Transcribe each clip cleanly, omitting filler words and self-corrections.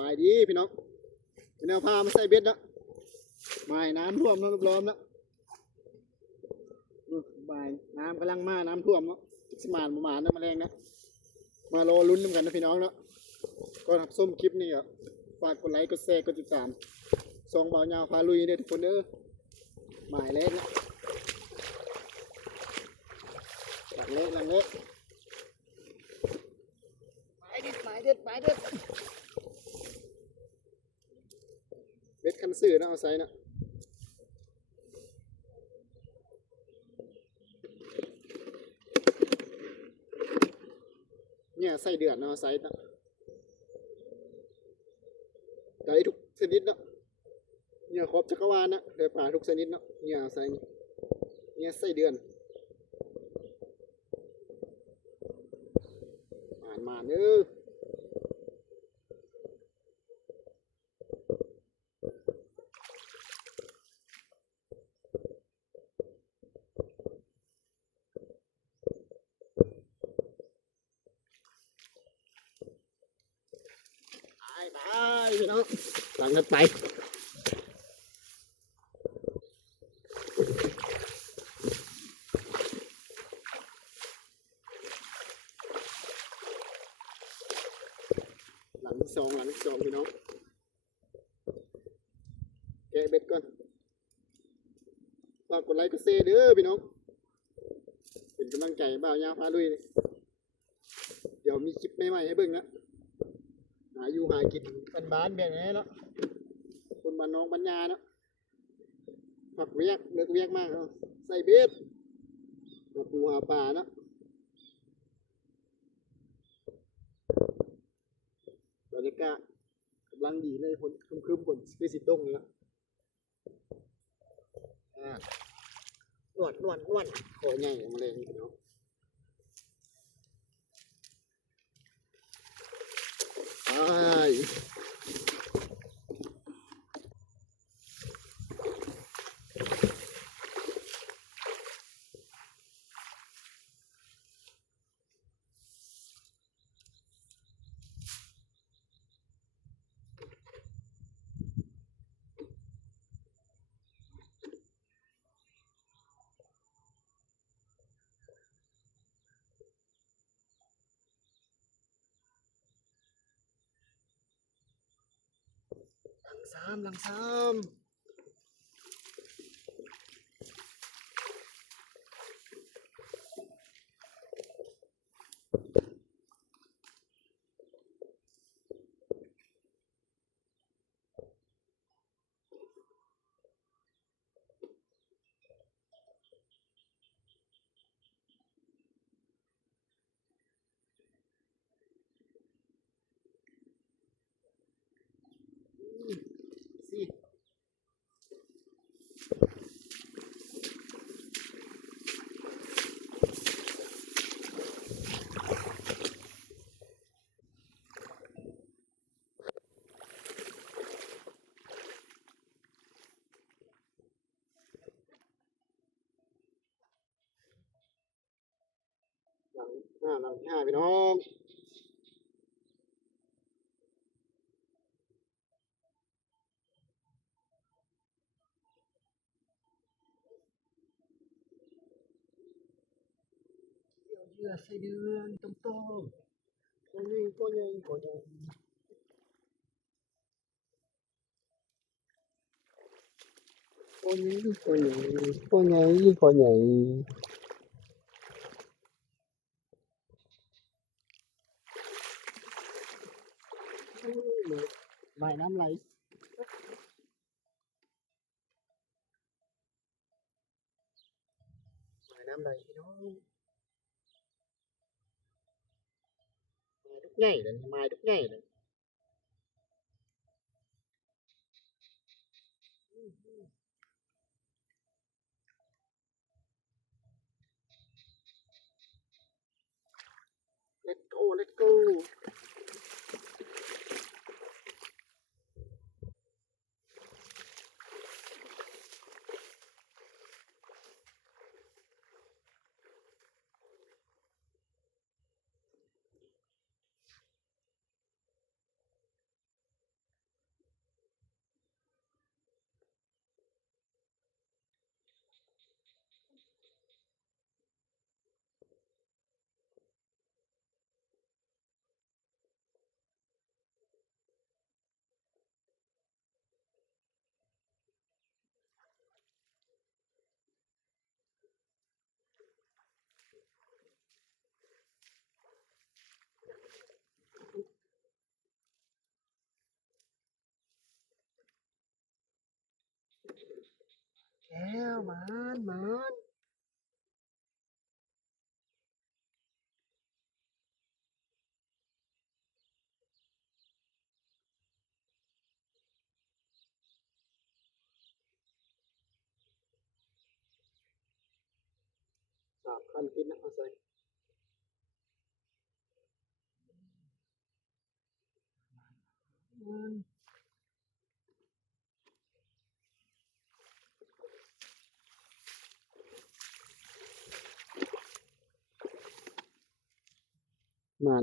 บายดีพี่น้องเป็นแนวพามาใส่เบ็ดนะไม่น้ำท่วมแล้วล้อมแล้วบายน้ำกำลังมาน้ำท่วมแล้วสมานประมาณนะแมลงนะมารอลุ้นกันนะพี่น้องเนาะก็รับส้มคลิปนี้อ่ะฝากกดไลค์กดแชร์กดติดตามส่องเบาเงาพาลุยเนี่ยทุกคนเด้อหมายเล็กนะหลังเล็กหลังเล็กหมายเด็ดหมายเด็ดหมายเด็ดเบ็ดคันสื่อนะเอาใส่นะเนี่ยใส่เดือดนะเอาใส่นะได้ทุกชนิดเนาะเนี่ยครบจักรวาลนะเดือป่าทุกชนิดเนาะเนี่ยเอาใส่เนี่ยใส่เดือนมาเนื้อไปพี่น้องหลังกันไปหลังที่สองพี่น้องแกะเบ็ดก่อนฝากกดไลค์กดแชร์เด้อพี่น้องเป็นกำลังใจบ่าวยาวพาลุยเดี๋ยวมีคลิปใหม่ๆให้เบิ่งนะหาอยู่หากินบ้านๆแบบนี้เนาะคนบ้านน้องบ้านยาเนาะผักเวียกเลิกเวียกมากเนาะใส่เบ็ดมาปูหาปลาเนาะบรรยากาศกำลังดีเลยฝนครึ้มๆฝนสิตกเลยนะนวดคอใหญ่มาเลยพี่น้องหลังซ้ำสิหลังห้าพี่น้องเยื่อใส่เดือนตรงๆตัวนี้ตัวใหญ่ตัวใหญ่ตัวใหญ่ตัวใหญ่ตัวใหญ่ตัวใหญ่ไหลน้ำไหลน้ำไหลพี่น้องมาทุกไงเลยมาทุกไงเลยlet's go let's go วมัน3 คันติดนะเอาใส่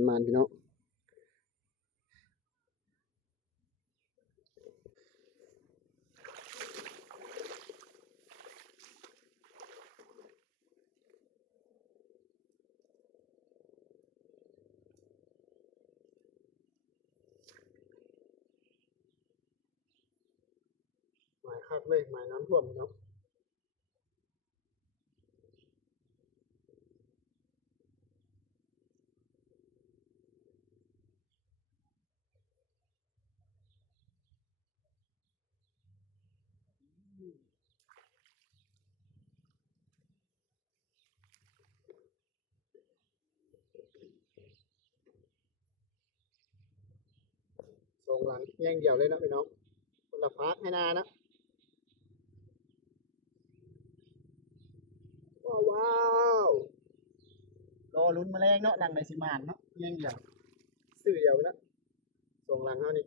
มันพี่น้องหมายคักเลยหมายน้ำท่วมพี่น้องส่งหลังแย่งเดี่ยวเลยนะพี่น้องคนละพักให้นานะว้าวรอลุ้นแมลงเนาะหลังในสิมานเนาะแย่งเดี่ยวซื้อเดี่ยวนะส่งหลังเขานี่